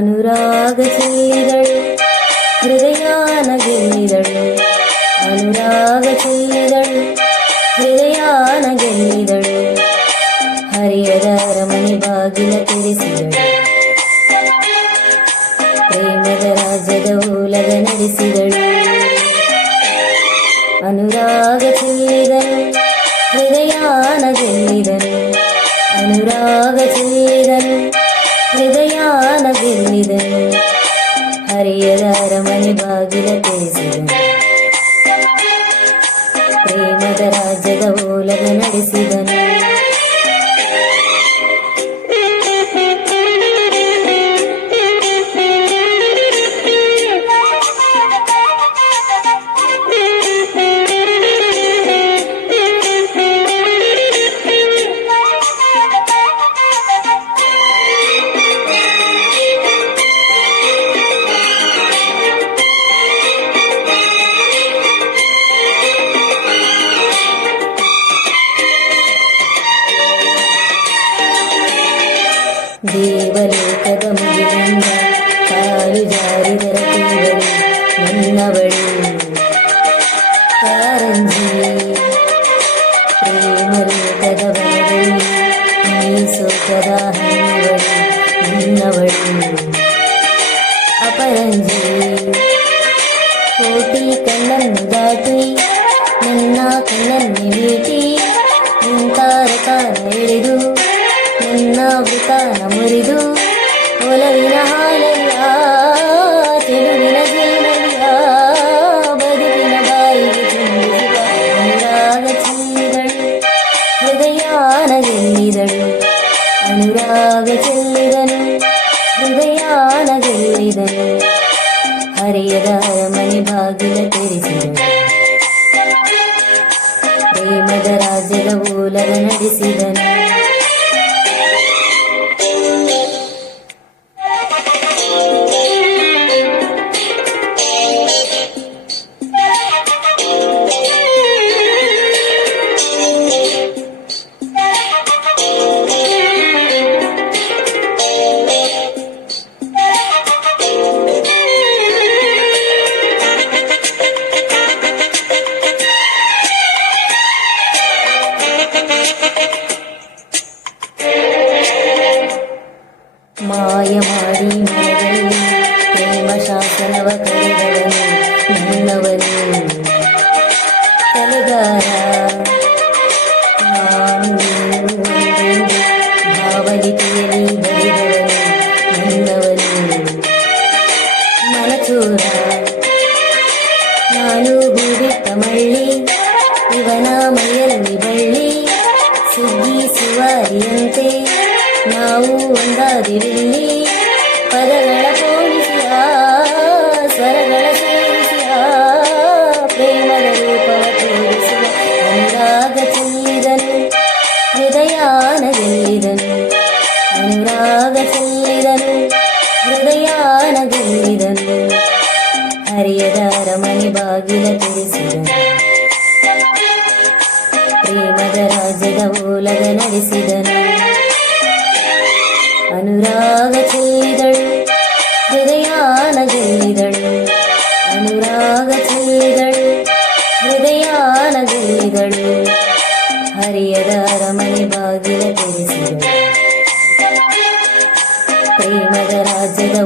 ಅನುರಾಗ ಚೆಲ್ಲಿದಳು ಹೃದಯಾನ ಗೆಲ್ಲಿದಳು. ಅನುರಾಗ ಚೆಲ್ಲಿದಳು ಹೃದಯಾನ ಗೆಲ್ಲಿದಳು. ಹರಿಯದ ಅರಮನೆ ಬಾಗಿಲ ತೆರೆಸಿದಳು. ಪ್ರೇಮದ ರಾಜ್ಯದ ಓಲಗ ನಡೆಸಿದಳು. ಅನುರಾಗ ಚೆಲ್ಲಿದನು ಹೃದಯಾನ ಗೆಲ್ಲಿದನು. ಅನುರಾಗ ಚೆಲ್ಲಿದನು ಹೃದಯಾನ ಗೆಲ್ಲಿದನು. ಹರಿಯದ ಅರಮನೆ ಬಾಗಿಲ ತೆರೆಸಿದನು. ಪ್ರೇಮದ ರಾಜ್ಯದ ಓಲಗ ನಡೆಸಿದನು. ದೇವಲೋಕದ ಮುಗಿಲಿಂದ ಕಾಲು ಜಾರಿದರ ಕೇವಳು ನನ್ನವಳು ಕಾರಂಜಿ. ಪ್ರೇಮಲೋಕದ ಬಲದಲ್ಲಿ ನೀ ಸೋಕದ ಹಣ್ಣುಗಳು ನನ್ನವಳು ಅಪರಂಜಿ. ಕೋಟಿ ಕಣ್ಣನ್ನು ದಾಟಿ ನನ್ನ ಕಣ್ಣನ್ನೇ ಭೇಟಿ ನಿಂತಾರ ಕಾಲ ಎಳೆದು ನನ್ನ ವೃತಾನ ಮುರಿದು ಒಲವಿನ ಹಾಲಯ್ಯ ಚೆಲುವಿನ ಜೇನಯ್ಯ ಬದುಕಿನ ಬಾಯಿಗೆ ತುಂಬಿಸಿದ. ಅನುರಾಗ ಚೆಲ್ಲಿದಳು ಹೃದಯಾನ ಗೆಲ್ಲಿದಳು. ಅನುರಾಗ ಚೆಲ್ಲಿದನು ಹೃದಯಾನ ಗೆಲ್ಲಿದನು. ಹರಿಯದ ಅರಮನೆ ಬಾಗಿಲ ತೆರೆಸಿದನು. ಪ್ರೇಮದ ರಾಜ್ಯದ ಓಲಗ ನಡೆಸಿದನು. ಮಾಯ ಮಾಡಿ ಮನದಲ್ಲಿ ಪ್ರೇಮ ಶಾಸನವ ಕರೆದವನು ನನ್ನವನು ತಲೆಗಾರ. ನಾನು ಒಂದೊಂದು ಭಾವಲಿಪಿಯಲ್ಲಿ ಬರೆದವನು ನನ್ನವನು ಮನಚೂರ. ನಾನು ಹೂಬಿಟ್ಟ ಮಳ್ಳಿ ಇವನ ಮೈಯಲ್ಲಿ ಬಳ್ಳಿ ಸುಗ್ಗಿ ಸುವಾರಿಯಂತೆ ನಾವು ಒಂದಾದಿರಲ್ಲಿ. ಪದಗಳ ಪೋಣಿಸಿಯ ಸ್ವರಗಳ ಸೇರಿಸಿಯ ಪ್ರೇಮದ ರೂಪವ ತೋರಿಸಿದ. ಅನುರಾಗ ಚೆಲ್ಲಿದನು ಹೃದಯಾನ ಗೆಲ್ಲಿದನು. ಅನುರಾಗ ಚೆಲ್ಲಿದನು ಹೃದಯಾನ ಗೆಲ್ಲಿದನು. ಹರಿಯದ ಅರಮನೆ ಬಾಗಿಲ ತೆರೆಸಿದನು. ಪ್ರೇಮದ ರಾಜ್ಯದ ಓಲಗ ನಡೆಸಿದನು. ಅನುರಾಗ ಚೆಲ್ಲಿದಳು ಹೃದಯಾನ ಗೆಲ್ಲಿದಳು. ಅನುರಾಗ ಚೆಲ್ಲಿದಳು ಹೃದಯಾನ ಗೆಲ್ಲಿದಳು. ಹರಿಯದ ಅರಮನೆ ಬಾಗಿಲ ತೆರೆಸಿದಳು. ಪ್ರೇಮದ ರಾಜ್ಯದ